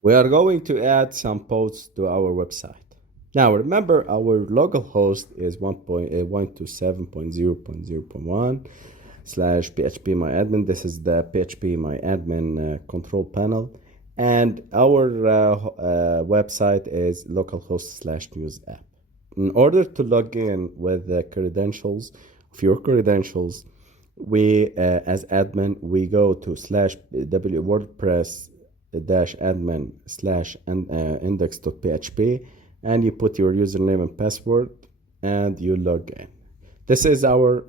We are going to add some posts to our website. Now remember our local host is 127.0.0.1 slash php myadmin. This is the php myadmin control panel, and our website is localhost slash news app. In order to log in with the credentials of your credentials, we as admin we go to slash WordPress dash admin slash index.php, and you put your username and password and you log in. This is our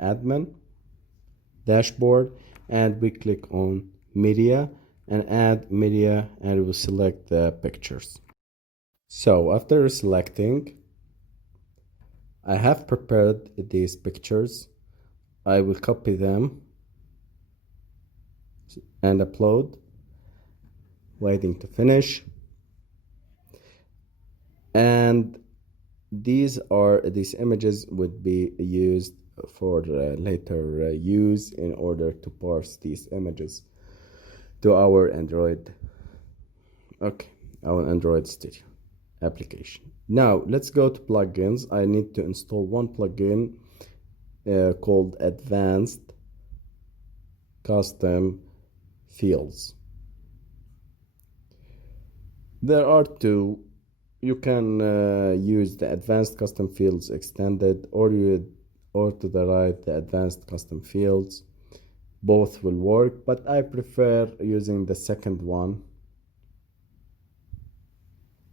admin dashboard, and we click on media and add media, and we'll select the pictures. So after selecting, I have prepared these pictures. I will copy them and upload, waiting to finish. And these images would be used for later use in order to parse these images to our Android Studio application. Now let's go to plugins. I need to install one plugin called Advanced Custom Fields. There are two. You can use the Advanced Custom Fields Extended, or to the right, the Advanced Custom Fields. Both will work, but I prefer using the second one.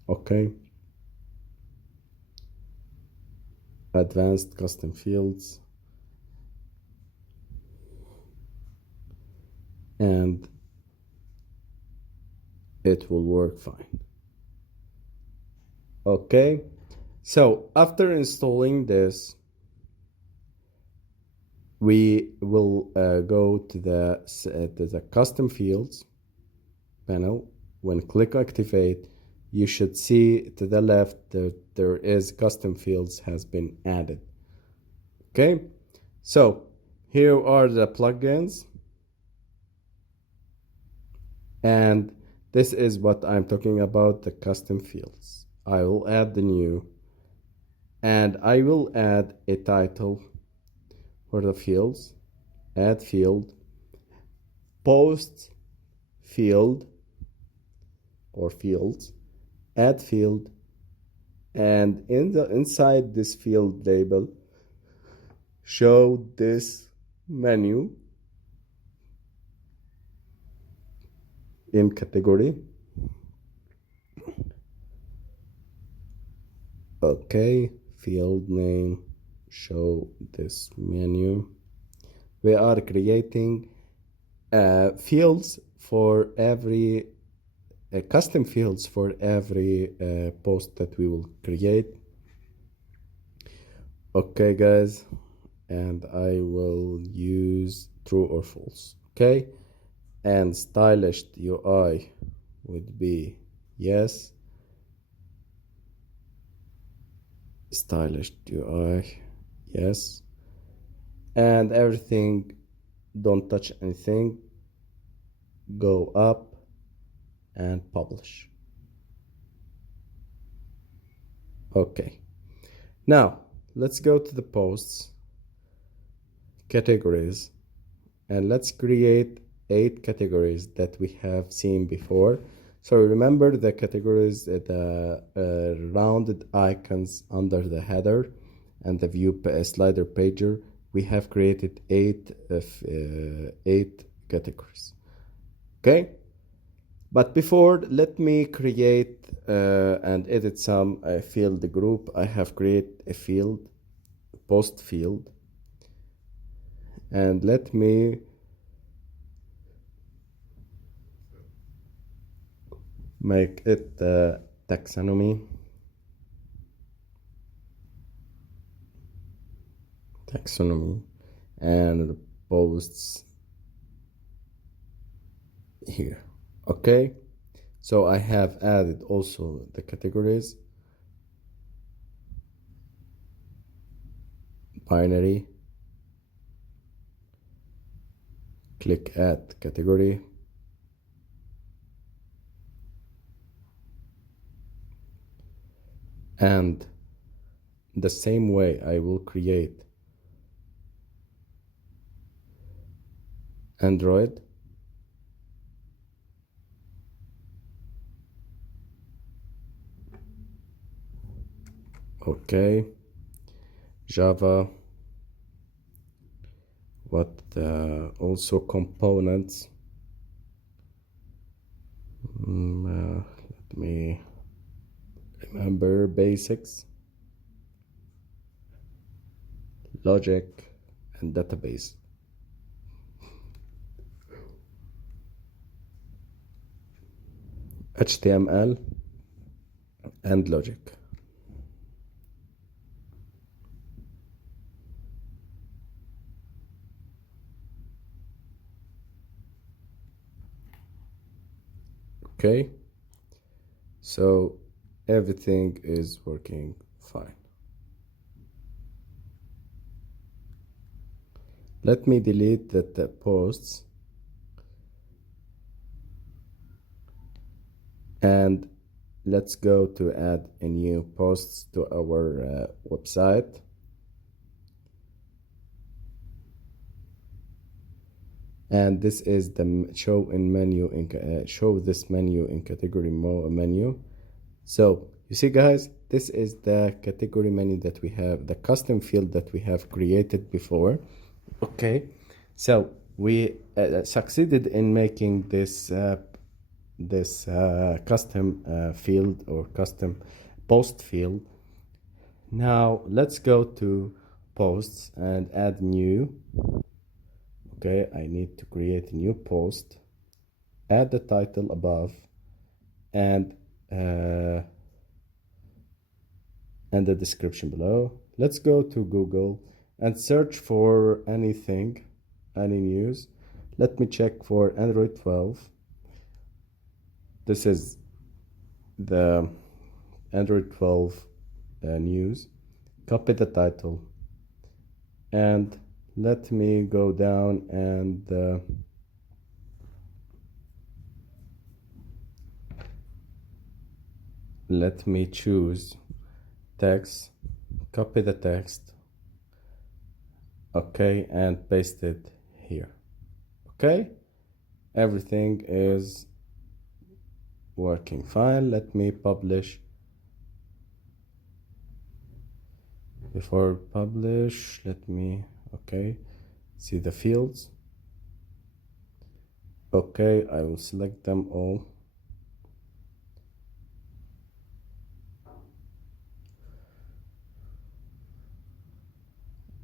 Okay. Advanced Custom Fields. And it will work fine. Okay, so after installing this, we will go to the custom fields panel. When click activate, you should see to the left that there is custom fields has been added. Okay, so here are the plugins, and this is what I'm talking about, the custom fields. I will add the new, and I will add a title for the fields, add field, post field or fields, add field, and inside this field label, show this menu in category. Okay, field name, show this menu. We are creating fields for every custom fields for every post that we will create. Okay guys, and I will use true or false. Okay, and stylish UI would be yes. Stylish UI, yes. And everything, don't touch anything, go up and publish. Okay, now let's go to the posts categories, and let's create 8 categories that we have seen before. So remember the categories, the rounded icons under the header and the view slider pager. We have created 8 categories. Okay, but before, let me create and edit some field group. I have created a field, post field, and let me make it taxonomy and the posts here. Okay, so I have added also the categories, binary, click add category, And the same way I will create Android, okay, Java, what also components. Let me remember basics, logic, and database. HTML and logic. Okay, so everything is working fine. Let me delete the posts and let's go to add a new posts to our website. And this is the show in menu in show this menu in category menu. So you see guys, this is the category menu that we have, the custom field that we have created before. Okay, so we succeeded in making this custom field or custom post field. Now let's go to posts and add new. Okay, I need to create a new post, add the title above, and the description below. Let's go to Google and search for anything, any news. Let me check for Android 12. This is the Android 12 news. Copy the title and let me go down and let me choose text, copy the text, okay, and paste it here. Okay, everything is working fine. Let me publish. Before publish, let me see the fields. Okay, I will select them all.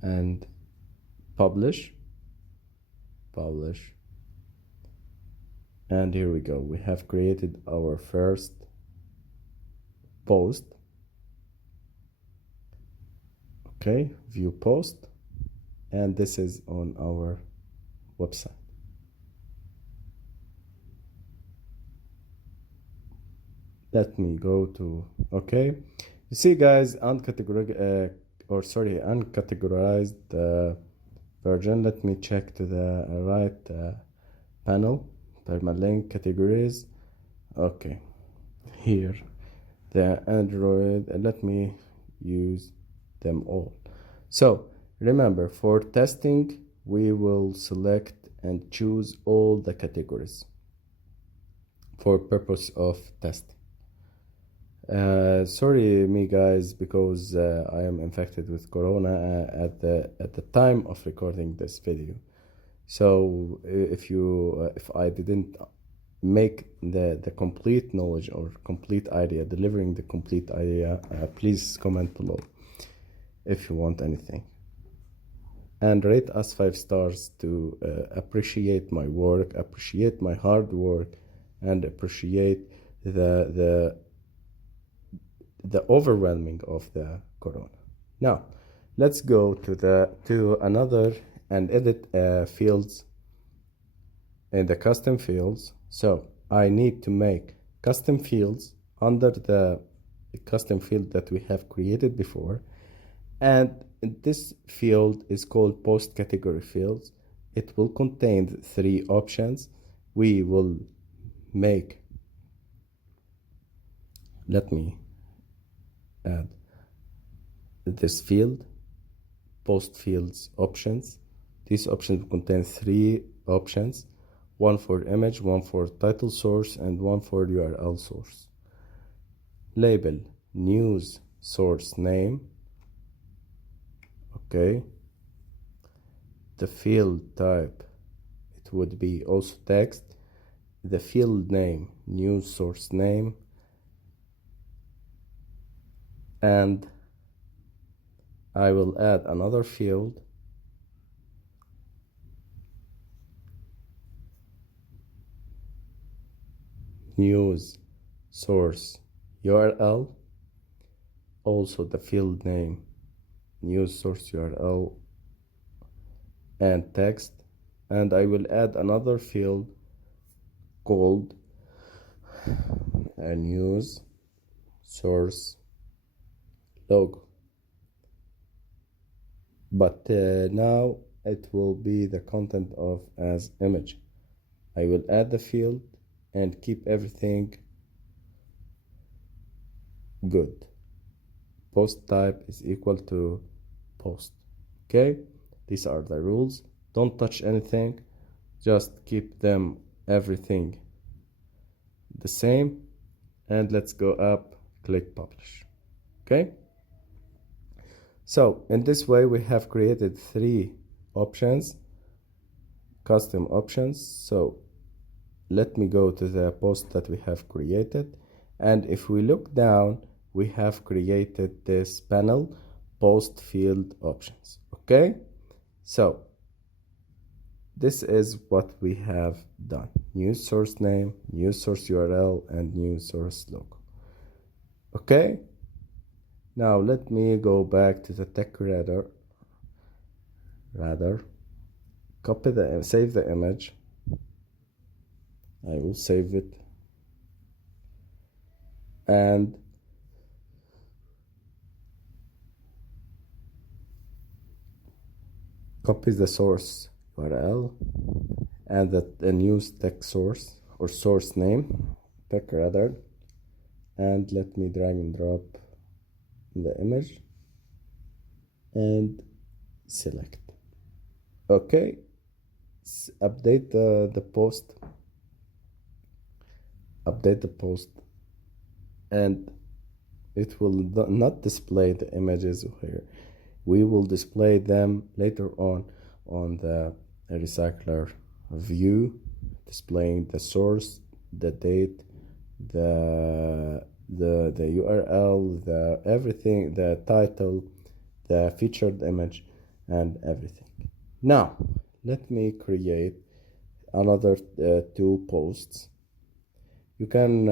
And publish. And here we go. We have created our first post. Okay, view post. And this is on our website. Let me go to, okay. You see guys, uncategorized version. Let me check to the right panel, permalink categories. Okay, here, the Android, let me use them all. So remember, for testing, we will select and choose all the categories for purpose of testing. Sorry me guys, because I am infected with corona at the time of recording this video. So if I didn't make the complete knowledge or complete idea, delivering the complete idea, please comment below if you want anything, and rate us 5 stars to appreciate my work, appreciate my hard work, and appreciate the overwhelming of the corona. Now let's go to another and edit fields in the custom fields. So I need to make custom fields under the custom field that we have created before, and this field is called post category fields. It will contain 3 options. We will make, let me add this field, post fields options. These options contain 3 options, one for image, one for title source, and one for URL source. Label, news source name. Okay. The field type, it would be also text. The field name, news source name. And I will add another field, news source URL, also the field name, news source URL, and text. And I will add another field called a news source logo, but now it will be the content of as image. I will add the field and keep everything good. Post type is equal to post. Okay, these are the rules. Don't touch anything, just keep them everything the same. And let's go up, click publish. Okay, so in this way we have created 3 options, custom options. So let me go to the post that we have created, and if we look down, we have created this panel, post field options. Okay, so this is what we have done: news source name, news source URL, and news source logo. Okay, now let me go back to the tech rather copy save the image. I will save it, and copy the source URL and the news tech source or source name, tech rather, and let me drag and drop the image and select. Okay, update the post, and it will not display the images here. We will display them later on the recycler view, displaying the source, the date, the URL, the everything, the title, the featured image, and everything. Now let me create another 2 posts. You can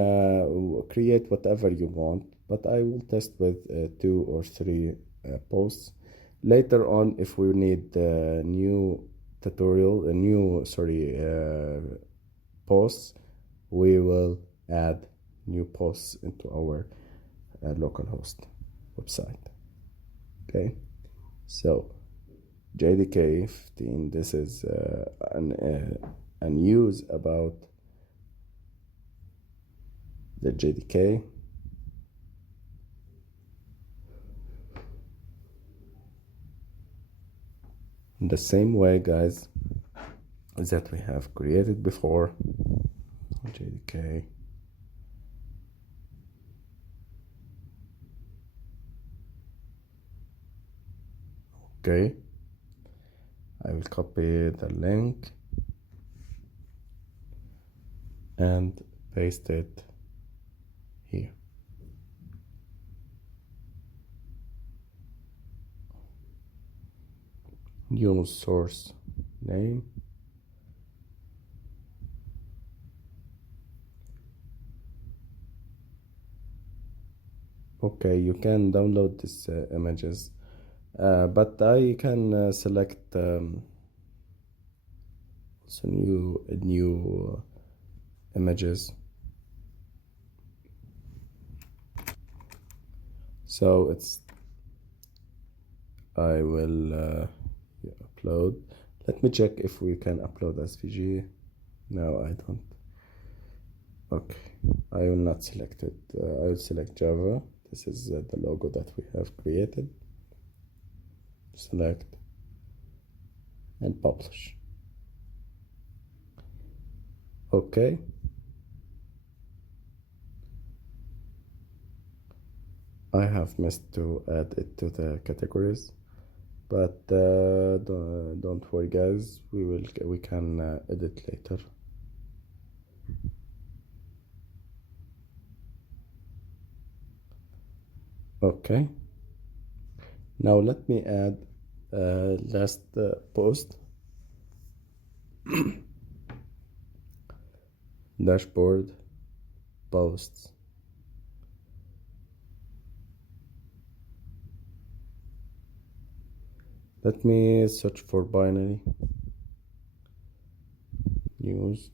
create whatever you want, but I will test with 2 or 3 posts. Later on, if we need a new posts, we will add new posts into our localhost website. Okay, so JDK 15, this is a news about the JDK. In the same way, guys, that we have created before, JDK. Okay, I will copy the link and paste it here. News source name, okay, you can download these images, but I can select also new images. So I will upload. Let me check if we can upload SVG. No, I don't. Okay, I will not select it. I will select Java. This is the logo that we have created. Select and publish. Okay. I have missed to add it to the categories, but don't worry guys, we can edit later. Okay, now let me add last post. Dashboard posts. Let me search for binary news.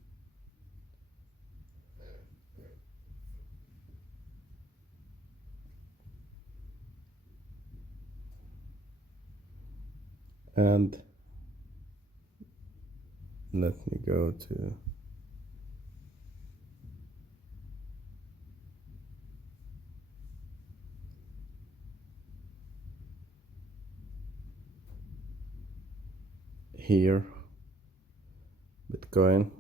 And let me go to here, Bitcoin.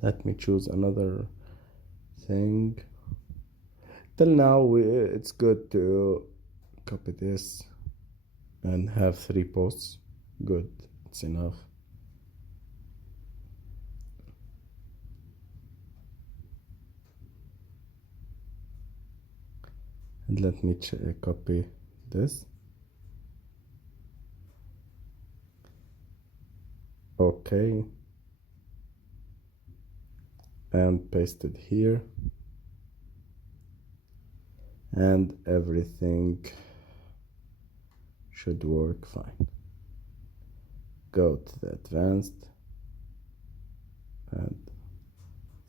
Let me choose another thing. Till now, it's good to copy this and have 3 posts. Good, it's enough. And let me copy this. Okay. And paste it here. And everything should work fine. Go to the advanced and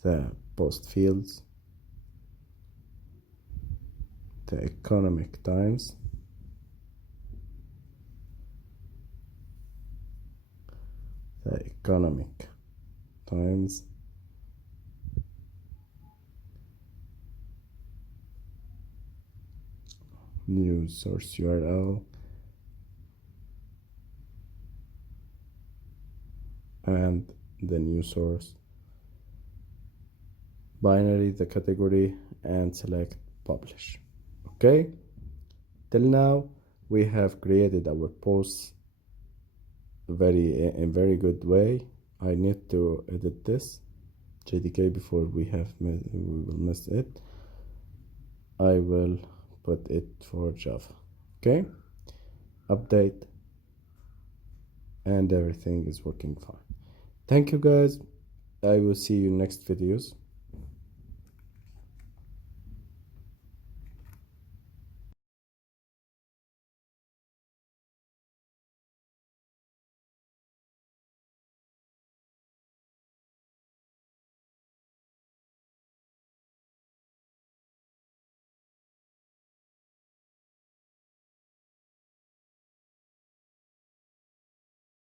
the post fields, the economic times, news source URL, and the news source, binary, the category, and select publish. Okay, till now we have created our posts in very good way. I need to edit this JDK before we will miss it. I will put it for Java. Okay, update, and everything is working fine. Thank you guys. I will see you next videos.